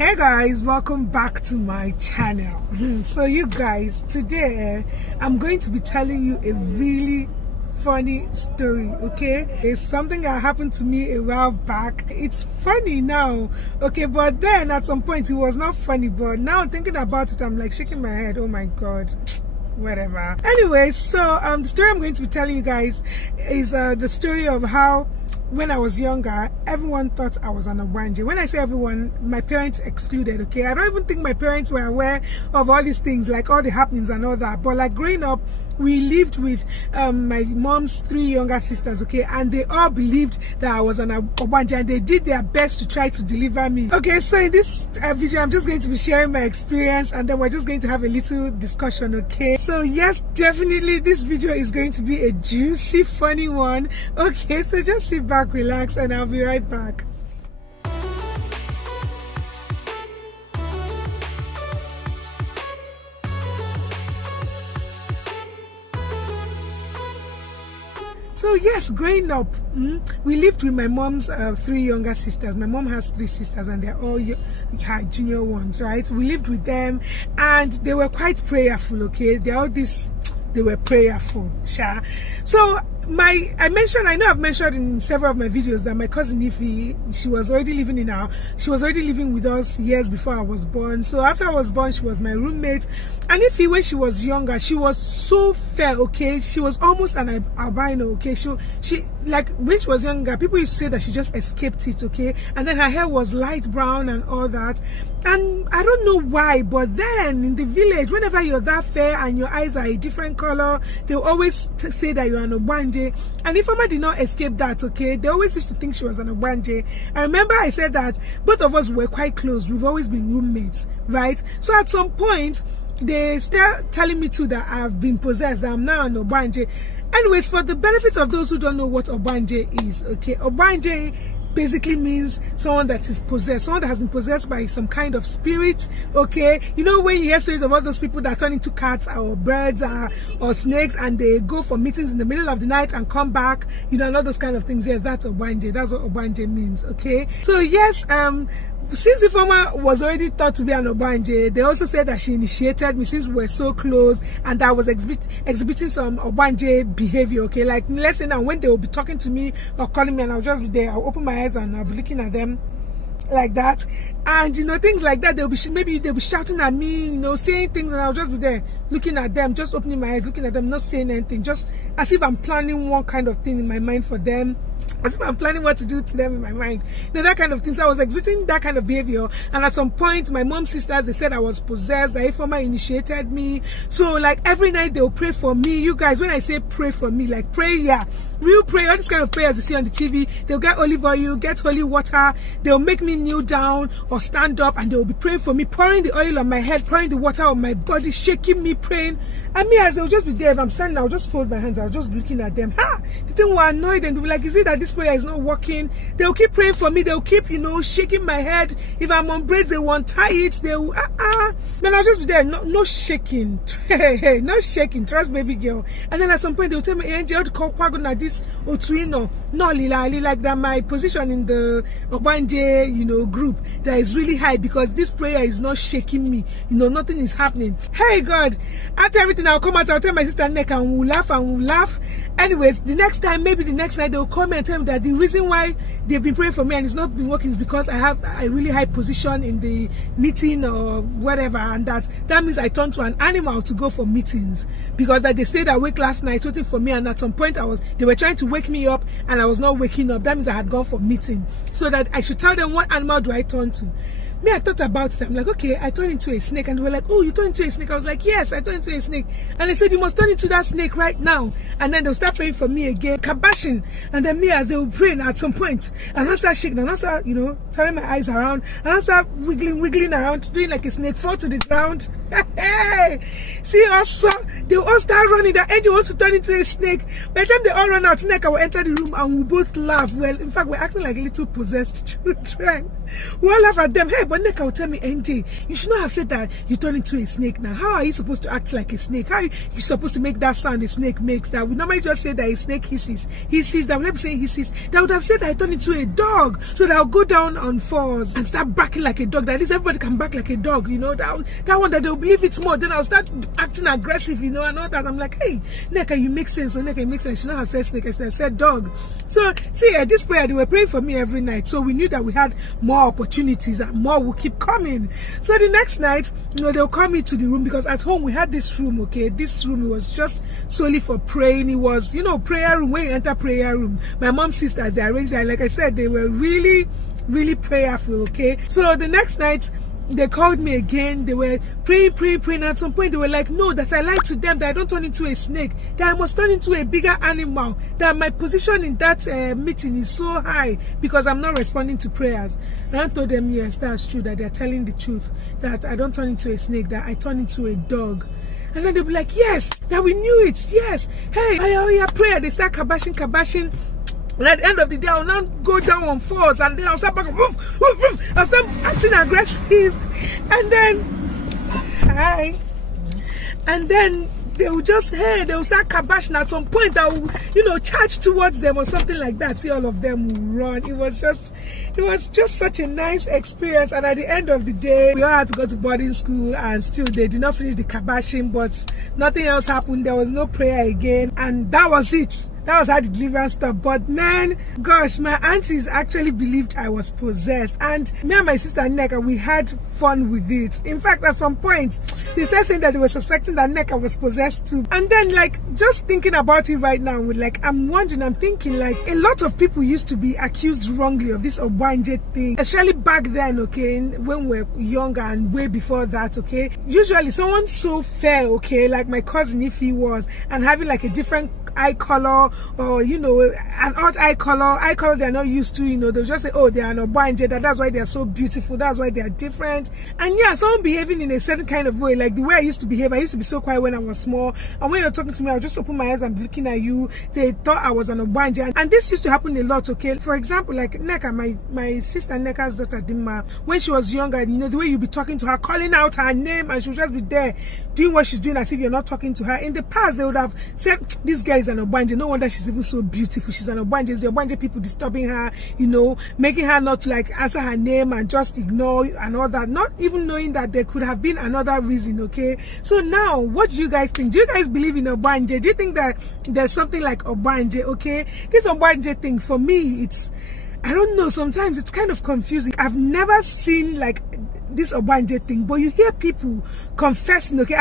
Hey guys, welcome back to my channel. So you guys, today I'm going to be telling you a really funny story. Okay, it's something that happened to me a while back. It's funny now, okay, but then at some point it was not funny, but now thinking about it I'm like shaking my head. Oh my god, whatever. Anyway, so the story I'm going to be telling you guys is the story of how when I was younger, everyone thought I was an Ogbanje. When I say everyone, my parents excluded, okay? I don't even think my parents were aware of all these things, like all the happenings and all that. But like growing up, we lived with my mom's 3 younger sisters, okay? And they all believed that I was an Ogbanje, and they did their best to try to deliver me. Okay, so in this video, I'm just going to be sharing my experience, and then we're just going to have a little discussion, okay? So yes, definitely this video is going to be a juicy, funny one. Okay, so just sit back, relax, and I'll be right back. So yes, growing up, we lived with my mom's 3 younger sisters. My mom has 3 sisters, and they're all junior ones, right? We lived with them, and they were quite prayerful, okay? They were prayerful, sure. So I know I've mentioned in several of my videos that my cousin Ify, she was already living with us years before I was born. So after I was born, she was my roommate. And Ify, when she was younger, she was so fair, okay? She was almost an albino, okay? She like when she was younger, people used to say that she just escaped it, okay? And then her hair was light brown and all that. And I don't know why, but then in the village, whenever you're that fair and your eyes are a different color, they always say that you're an Ogbanje. And Ifeoma did not escape that, okay? They always used to think she was an Ogbanje. I remember I said that both of us were quite close. We've always been roommates, right? So at some point, they start telling me too that I've been possessed, that I'm now an Ogbanje. Anyways, for the benefit of those who don't know what Ogbanje is, okay? Ogbanje basically means someone that is possessed, someone that has been possessed by some kind of spirit, okay? You know, when you hear stories about those people that turn into cats or birds or snakes, and they go for meetings in the middle of the night and come back, you know, all those kind of things. Yes, that's Ogbanje. That's what Ogbanje means, okay? So yes, since Ifeoma was already thought to be an Ogbanje, they also said that she initiated me since we were so close, and that I was exhibiting some Ogbanje behavior, okay? Like, let's say now when they will be talking to me or calling me, and I'll just be there, I'll open my eyes and I'll be looking at them like that, and you know, things like that. Maybe they'll be shouting at me, you know, saying things, and I'll just be there looking at them, just opening my eyes, looking at them, not saying anything, just as if I'm planning one kind of thing in my mind for them, as if I'm planning what to do to them in my mind, you know, that kind of thing. So I was exhibiting that kind of behavior, and at some point my mom's sisters, they said I was possessed, that Ifeoma initiated me. So like every night they'll pray for me. You guys, when I say pray for me, like prayer, real prayer, all this kind of prayers you see on the TV, they'll get olive oil, get holy water, they'll make me kneel down or stand up, and they'll be praying for me, pouring the oil on my head, pouring the water on my body, shaking me, praying. And me, as they'll just be there, if I'm standing, I'll just fold my hands, I'll just be looking at them. The thing will annoy them. They'll be like, is it that this prayer is not working? They'll keep praying for me, they'll keep, you know, shaking my head. If I'm on braids, they won't tie it, they'll man, I'll just be there, no shaking. Hey, no shaking, trust baby girl. And then at some point they'll tell me, Angel, call Kwagona this Otuino, no Lila, like that my position in the Ogbanje, you know, group that is really high, because this prayer is not shaking me, you know, nothing is happening. Hey God, after everything I'll come out, I'll tell my sister Neck, and we'll laugh. Anyways, the next time, maybe the next night, they'll come and tell me that the reason why they've been praying for me and it's not been working is because I have a really high position in the meeting or whatever, and that means I turned to an animal to go for meetings, because that they stayed awake last night waiting for me, and at some point they were trying to wake me up and I was not waking up. That means I had gone for meeting, so that I should tell them what animal do I turn to. Me, I thought about it. I'm like, okay, I turned into a snake. And they were like, oh, you turned into a snake? I was like, yes, I turned into a snake. And they said, you must turn into that snake right now. And then they'll start praying for me again, kabashing. And then me, as they will pray at some point, and I'll start shaking, and I'll start, you know, turning my eyes around, and I'll start wiggling around, doing like a snake, fall to the ground. Hey, see also, they all start running. The angel wants to turn into a snake. By the time they all run out, Nneka will enter the room and we both laugh. Well, in fact, we're acting like little possessed children. We all laugh at them. Hey, but Nneka will tell me, NJ, you should not have said that you turn into a snake now. How are you supposed to act like a snake? How are you supposed to make that sound a snake makes? That we normally just say that a snake hisses. Hisses, that would never say hisses. That would have said that I turn into a dog. So that I'll go down on fours and start barking like a dog. That at least everybody can bark like a dog, you know, that one that they'll believe it's more. Then I'll start acting aggressive, you know, and all that. I'm like, hey, Nneka, you make sense. So Nneka, you make sense. I should not have said snake. I should have said dog. So see, at this prayer, they were praying for me every night. So we knew that we had more opportunities and more will keep coming. So the next night, you know, they'll call me to the room because at home we had this room, okay? This room was just solely for praying. It was, you know, prayer room. When you enter prayer room, my mom's sisters, they arranged that. Like I said, they were really prayerful, okay? So the next night, they called me again. They were praying. At some point, they were like, no, that I lied to them, that I don't turn into a snake, that I must turn into a bigger animal, that my position in that meeting is so high because I'm not responding to prayers. And I told them, yes, that's true, that they're telling the truth, that I don't turn into a snake, that I turn into a dog. And then they'll be like, yes, that we knew it, yes. Hey, I prayer. They start kabashing. And at the end of the day, I'll now go down on fours and then I'll start back, I'll start acting aggressive. And then, hi. And then they'll just, hey, they'll start kabashing. At some point, I'll, you know, charge towards them or something like that. See, all of them will run. It was just such a nice experience. And at the end of the day, we all had to go to boarding school and still they did not finish the kabashing, but nothing else happened. There was no prayer again. And that was it. That was how the deliverance stopped. But man, gosh, my aunties actually believed I was possessed. And me and my sister Nneka, we had fun with it. In fact, at some point, they started saying that they were suspecting that Nneka was possessed too. And then, like, just thinking about it right now, like, I'm thinking, like, a lot of people used to be accused wrongly of this Ogbanje thing, especially back then, okay, when we were younger and way before that, okay. Usually, someone so fair, okay, like my cousin, if he was, and having like a different eye color, or you know, an odd eye color they're not used to, you know, they'll just say, oh, they are an Ogbanje, that's why they're so beautiful, that's why they are different. And yeah, someone behaving in a certain kind of way, like the way I used to behave. I used to be so quiet when I was small, and when you're talking to me, I'll just open my eyes and be looking at you. They thought I was an Ogbanje, and this used to happen a lot, okay. For example, like Nneka, my sister Nneka's daughter Dimma, when she was younger, you know, the way you'd be talking to her, calling out her name, and she would just be there doing what she's doing as if you're not talking to her. In the past, they would have said, this girl is an Ogbanje, no wonder she's even so beautiful, she's an Ogbanje. It's the Ogbanje people disturbing her, you know, making her not like answer her name and just ignore and all that, not even knowing that there could have been another reason, okay. So now, what do you guys think? Do you guys believe in Ogbanje? Do you think that there's something like Ogbanje, okay? This Ogbanje thing, for me, it's, I don't know, sometimes it's kind of confusing. I've never seen like this Ogbanje thing, but you hear people confessing, okay.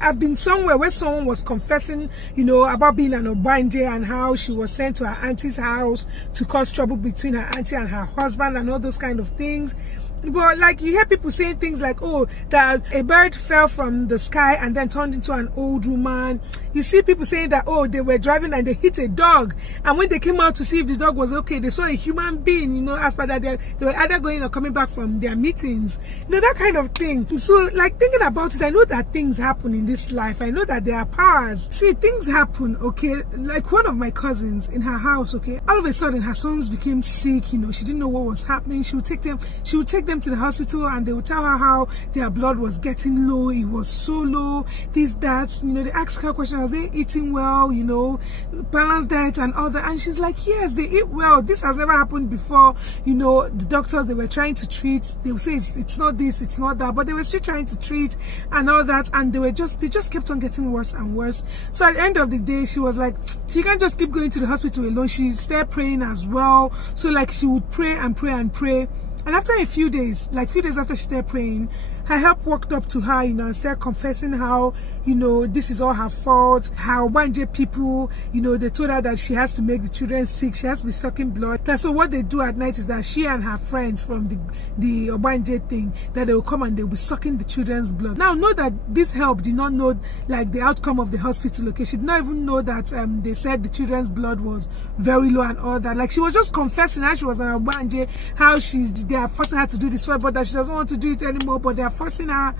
I've been somewhere where someone was confessing, you know, about being an Ogbanje and how she was sent to her auntie's house to cause trouble between her auntie and her husband and all those kind of things. But like you hear people saying things like, oh, that a bird fell from the sky and then turned into an old woman. You see people saying that, oh, they were driving and they hit a dog, and when they came out to see if the dog was okay, they saw a human being, you know, as per that they were either going or coming back from their meetings, you know, that kind of thing. So like thinking about it, I know that things happen in this life. I know that there are powers. See, things happen, okay. Like one of my cousins in her house, okay, all of a sudden her sons became sick, you know, she didn't know what was happening. She would take them to the hospital and they would tell her how their blood was getting low. It was so low, this, that, you know. They ask her questions, are they eating well, you know, balanced diet and all that, and she's like, yes, they eat well. This has never happened before, you know. The doctors, they were trying to treat, they would say it's not this, it's not that, but they were still trying to treat and all that, and they just kept on getting worse and worse. So at the end of the day, she was like, she can't just keep going to the hospital alone. She started praying as well. So like she would pray and pray and pray. And after a few days, like few days after she started praying, her help walked up to her, you know, and started confessing how, you know, this is all her fault. How Ogbanje people, you know, they told her that she has to make the children sick, she has to be sucking blood. And so what they do at night is that she and her friends from the Ogbanje thing, that they will come and they will be sucking the children's blood. Now, know that this help did not know like the outcome of the hospital, okay. She did not even know that they said the children's blood was very low and all that. Like she was just confessing how she was an Ogbanje, how they are forcing her to do this, but that she doesn't want to do it anymore, but they are forcing her.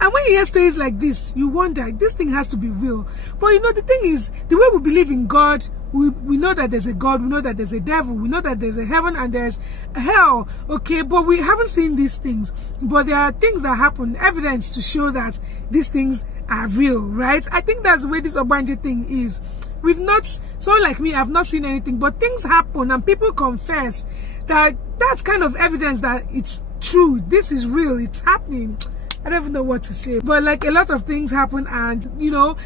And when you hear stories like this, you wonder, this thing has to be real. But you know, the thing is, the way we believe in God, we know that there's a God, we know that there's a devil, we know that there's a heaven and there's a hell, okay? But we haven't seen these things. But there are things that happen, evidence to show that these things are real, right? I think that's the way this Ogbanje thing is. We've not, someone like me, I've not seen anything, but things happen and people confess that that's kind of evidence that it's true. This is real, it's happening. I don't even know what to say, but like a lot of things happen, and you know,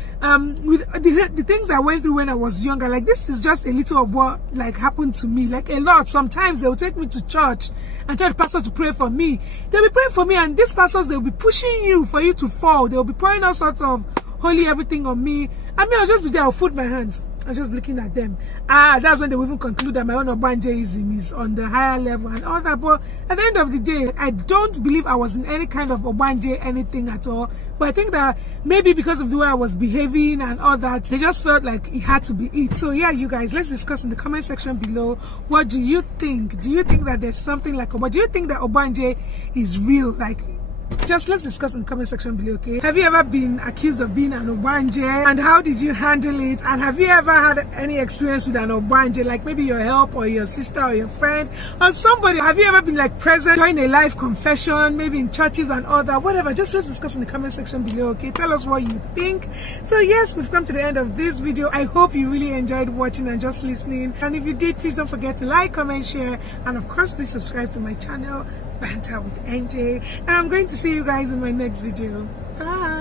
with the things I went through when I was younger, like this is just a little of what like happened to me. Like a lot. Sometimes they will take me to church and tell the pastor to pray for me. They'll be praying for me, and these pastors, they'll be pushing you for you to fall. They'll be pouring all sorts of holy everything on me. I mean, I'll just be there, I'll fold my hands. I'm just looking at them. That's when they will even conclude that my own Ogbanjeism is on the higher level and all that. But at the end of the day, I don't believe I was in any kind of Ogbanje anything at all. But I think that maybe because of the way I was behaving and all that, they just felt like it had to be it. So yeah, you guys, let's discuss in the comment section below. What do you think? Do you think that there's something like Ogbanje? Do you think that Ogbanje is real? Like, just let's discuss in the comment section below, okay? Have you ever been accused of being an Ogbanje, and how did you handle it? And have you ever had any experience with an Ogbanje, like maybe your help or your sister or your friend or somebody? Have you ever been like present during a live confession, maybe in churches and all that? Whatever, just let's discuss in the comment section below, okay? Tell us what you think. So yes, we've come to the end of this video. I hope you really enjoyed watching and just listening, and if you did, please don't forget to like, comment, share, and of course please subscribe to my channel, Banter with NJ, and I'm going to see you guys in my next video. Bye.